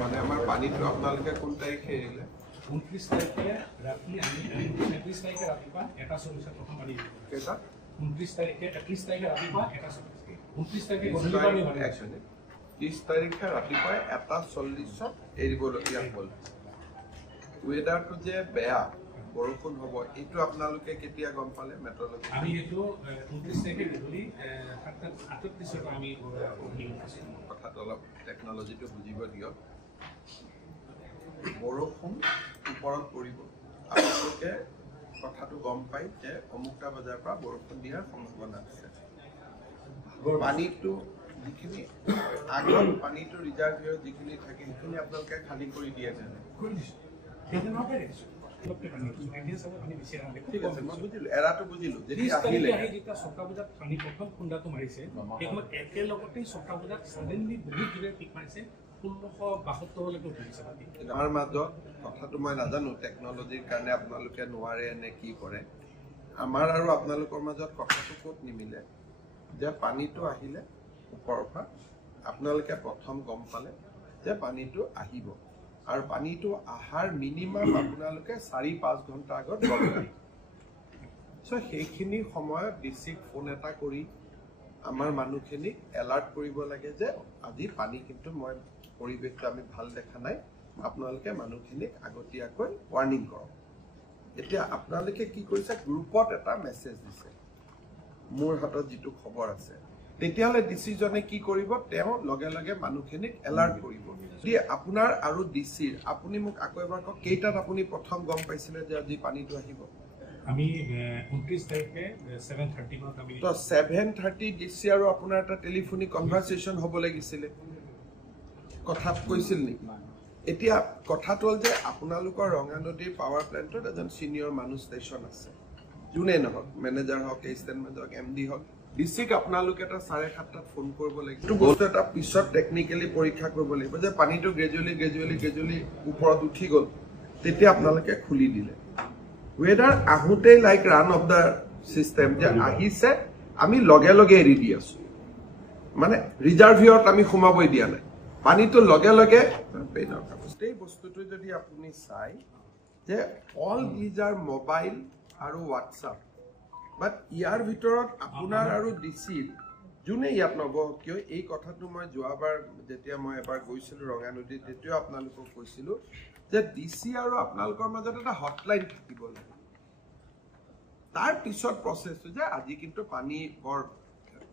মানে আমাৰ পানীটো আপোনালোকে কোন তাৰিখে এৰিলে 29 তাৰিখে ৰাতি আমি 31 তাৰিখে ৰাতিপুৱা 1:40 প্ৰথম পানী কেইটা 29 তাৰিখে 31 তাৰিখে ৰাতিপুৱা 1:40 29 তাৰিখে গধূলি পানী মাৰি 30 তাৰিখে ৰাতিপুৱা 1:40 এৰিবলগীয়া হ'ল ৱেডাৰটো যে বেয়া বৰষুণ হ'ব এইটো আপোনালোকে কেতিয়া গম পালে মেট্ৰলজি আমি এইটো 29 তাৰিখে গধূলি 7:38 আমি কথাটো অলপ টেকনলজিটো বুজিব দিয়ক বৰষুণ ওপৰত পৰিব আপোনালোকে কথাটো গম পাই যে অমুকটা বজাৰ পৰা বৰষুণ দিয়াৰ সম্ভাৱনা আছে পানীটো যিখিনি আগত পানীটো ৰিজাৰ্ভিয়ৰ যিখিনি থাকে সেইখিনি আপোনালোকে খালী কৰি দিয়ে জানে এৰাটো বুজিলো যেতিয়া আহিলে ছটা বজাত পানী প্ৰথম খুন্দাটো মাৰিছে সেই সময়ত একেলগতে ছটা বজাত ছাডেনলি বহুত জোৰে পিক মাৰিছে 1672লৈকে উঠিছে পানী আমাৰ মাজত কথাটো মই নাজানো টেকনলজিৰ কাৰণে আপোনালোকে নোৱাৰে নে কি কৰে আমাৰ আৰু আপোনালোকৰ মাজত কথাটো ক'ত নিমিলে যে পানীটো আহিলে ওপৰৰ পৰা আপোনালোকে প্ৰথম গম পালে যে পানীটো আহিব আৰু পানীটো আহাৰ মিনিমাম আপোনালোকে 4-5 ঘণ্টা আগত গম পায় সেইখিনি সময়ত ডিচিক ফোন এটা কৰি আমাৰ মানুহখিনিক এলাৰ্ট কৰিব লাগে যে আজি পানী কিন্তু মই পৰিৱেশটো আমি ভাল দেখা নাই আপোনালোকে মানুহখিনিক আগতীয়াকৈ ৱাৰ্নিং কৰক এতিয়া আপোনালোকে কি কৰিছে গ্ৰুপত এটা মেছেজ দিছে মোৰ হাতত যিটো খবৰ আছে তেতিয়াহ'লে ডিচিজনে কি কৰিব তেওঁ লগে লগে মানুহখিনিক এলাৰ্ট কৰিব যে আপোনাৰ আৰু ডিচিৰ আপুনি মোক আকৌ এবাৰ কওক কেইটাত আপুনি প্ৰথম গম পাইছিলে যে আজি পানীটো আহিব আমি 29 তাৰিখে 7:30 মানত আমি তো 7:30 ডিচি আৰু আপোনাৰ এটা টেলিফোনিক কনভাৰসেচন হ'ব লাগিছিলে কথা কৈছিল নেকি এতিয়া কথাটো হ'ল যে আপোনালোকৰ ৰঙানদীৰ পাৱাৰ প্লেণ্টত এজন সিনিয়ৰ মানুহ ষ্টেচন আছে যোনে নহওক মেনেজাৰ হওক এচিষ্টেণ্ট মেনেজাৰ হওক এমডি হওক ডিচিক আপোনালোকে এটা 7:30 ফোন কৰিব লাগিব এইটো বস্তু এটা পিছত টেকনিকেলি পৰীক্ষা কৰিব লাগিব যে পানীটো গ্ৰেজুৱেলি ওপৰত উঠি গ'ল তেতিয়া আপোনালোকে খুলি দিলে ৱেডাৰ আহোঁতেই like run of the system যে আহিছে আমি লগে লগে এৰি দি আছো মানে ৰিজাৰ্ভিয়ৰত আমি সোমাবই দিয়া নাই পানীটো লগে লগে এই বস্তুটো যদি আপুনি চাই যে অল দিজ আৰ মোবাইল আৰু হোৱাটছআপ বাট ইয়াৰ ভিতৰত আপোনাৰ আৰু ডিচিৰ যোনে ইয়াত নবহ কিয় এই কথাটো মই যোৱাবাৰ যেতিয়া মই এবাৰ গৈছিলোঁ ৰঙানদীত তেতিয়াও আপোনালোকক কৈছিলোঁ যে ডিচি আৰু আপোনালোকৰ মাজত এটা হটলাইন থাকিব লাগে তাৰ পিছত প্ৰচেছটো যে আজি কিন্তু পানী বৰ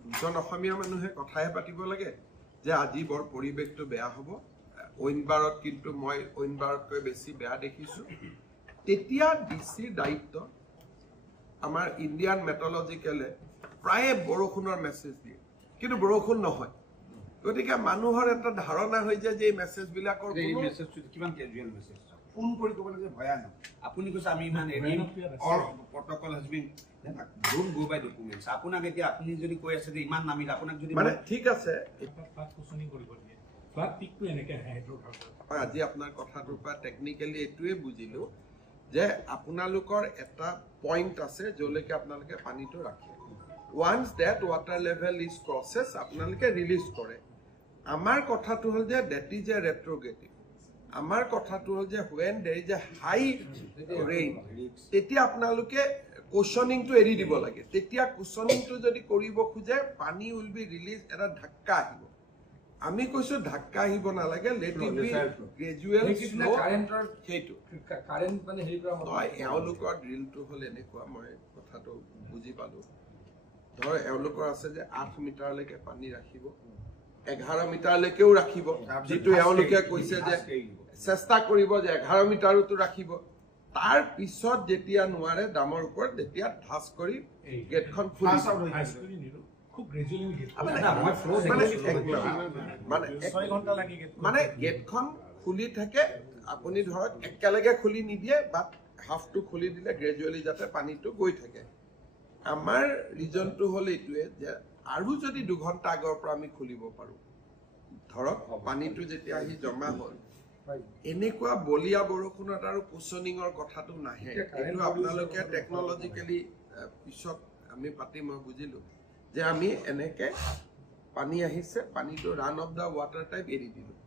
দুজন অসমীয়া মানুহে কথাহে পাতিব লাগে যে আজি বৰ পৰিৱেশটো বেয়া হ'ব অইনবাৰত কিন্তু মই অইনবাৰতকৈ বেছি বেয়া দেখিছোঁ তেতিয়া ডিচিৰ দায়িত্ব আমাৰ ইণ্ডিয়ান মেট্ৰলজিকেলে প্ৰায়ে বৰষুণৰ মেছেজ দিয়ে কিন্তু বৰষুণ নহয় গতিকে মানুহৰ এটা ধাৰণা হৈ যায় যে এই মেছেজবিলাকৰ কিমান কেজুৱেল মেছেজ ফোন কৰি ক'ব লাগে ভয়ানক আপুনি কৈছে আমি ইমান all protocol has been don't go by documents আপোনাক এতিয়া আপুনি যদি কৈ আছে যে ইমান নামিল আপোনাক যদি মানে ঠিক আছে ফ্লাড কুচনিং কৰিব দিয়ে ফ্লাড পিকটো এনেকৈ আহে হাইড্ৰ'কাৰ্বন আজি আপোনাৰ কথাটোৰ পৰা টেকনিকেলি এইটোৱে বুজিলোঁ যে আপোনালোকৰ এটা পইণ্ট আছে য'লৈকে আপোনালোকে পানীটো ৰাখে once that water level is process আপোনালোকে ৰিলিজ কৰে আমাৰ কথাটো হ'ল যে ডেট ইজ এ ৰেট্ৰগেটিভ আমাৰ কথাটো হ'ল যে হুৱেন দেৰ ইজ এ হাই ৰেইন তেতিয়া আপোনালোকে কুচনিংটো এৰি দিব লাগে তেতিয়া কুচনিংটো যদি কৰিব খোজে পানী উইল বি ৰিলিজ এটা ঢাক্কা আহিব আমি কৈছোঁ ঢাক্কা আহিব নালাগে লেট ইট বি গ্ৰেজুৱেল সেইটো এওঁলোকৰ ড্ৰিলটো হ'ল এনেকুৱা মই কথাটো বুজি পালোঁ ধৰ এওঁলোকৰ আছে যে 8 মিটাৰলৈকে পানী ৰাখিব 11 মিটাৰলৈকেও ৰাখিব যিটো এওঁলোকে কৈছে যে চেষ্টা কৰিব যে 11 মিটাৰতো ৰাখিব তাৰ পিছত যেতিয়া নোৱাৰে দামৰ ওপৰত তেতিয়া ধাচ কৰি গেটখন খুলি মানে গেটখন খুলি থাকে আপুনি ধৰক একেলগে খুলি নিদিয়ে বাট হাফটো খুলি দিলে গ্ৰেজুৱেলি যাতে পানীটো গৈ থাকে আমাৰ ৰিজনটো হ'ল এইটোৱে যে আৰু যদি 2 ঘণ্টা আগৰ পৰা আমি খুলিব পাৰোঁ ধৰক পানীটো যেতিয়া আহি জমা হ'ল এনেকুৱা বলিয়া বৰষুণত আৰু কুচনিঙৰ কথাটো নাহে এইটো আপোনালোকে টেকনলজিকেলি পিছত আমি পাতি মই বুজিলোঁ যে আমি এনেকৈ পানী আহিছে পানীটো run of the water type এৰি দিলোঁ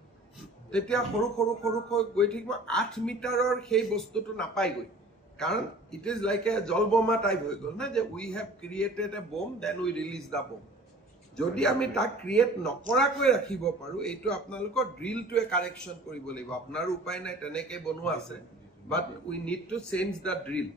তেতিয়া সৰু সৰু সৰু গৈ থাকিব 8 মিটাৰৰ সেই বস্তুটো নাপায়গৈ কাৰণ ইট ইজ লাইক এ জলবোমা টাইপ হৈ গ'ল না যে উই হেভ ক্ৰিয়েটেড এ বম দেন উই ৰিলিজ দ্য বম যদি আমি তাক ক্ৰিয়েট নকৰাকৈ ৰাখিব পাৰো এইটো আপোনালোকৰ ড্ৰিলটোৱে কাৰেকশ্যন কৰিব লাগিব আপোনাৰ উপায় নাই তেনেকৈ বনোৱা আছে but we need to change the drill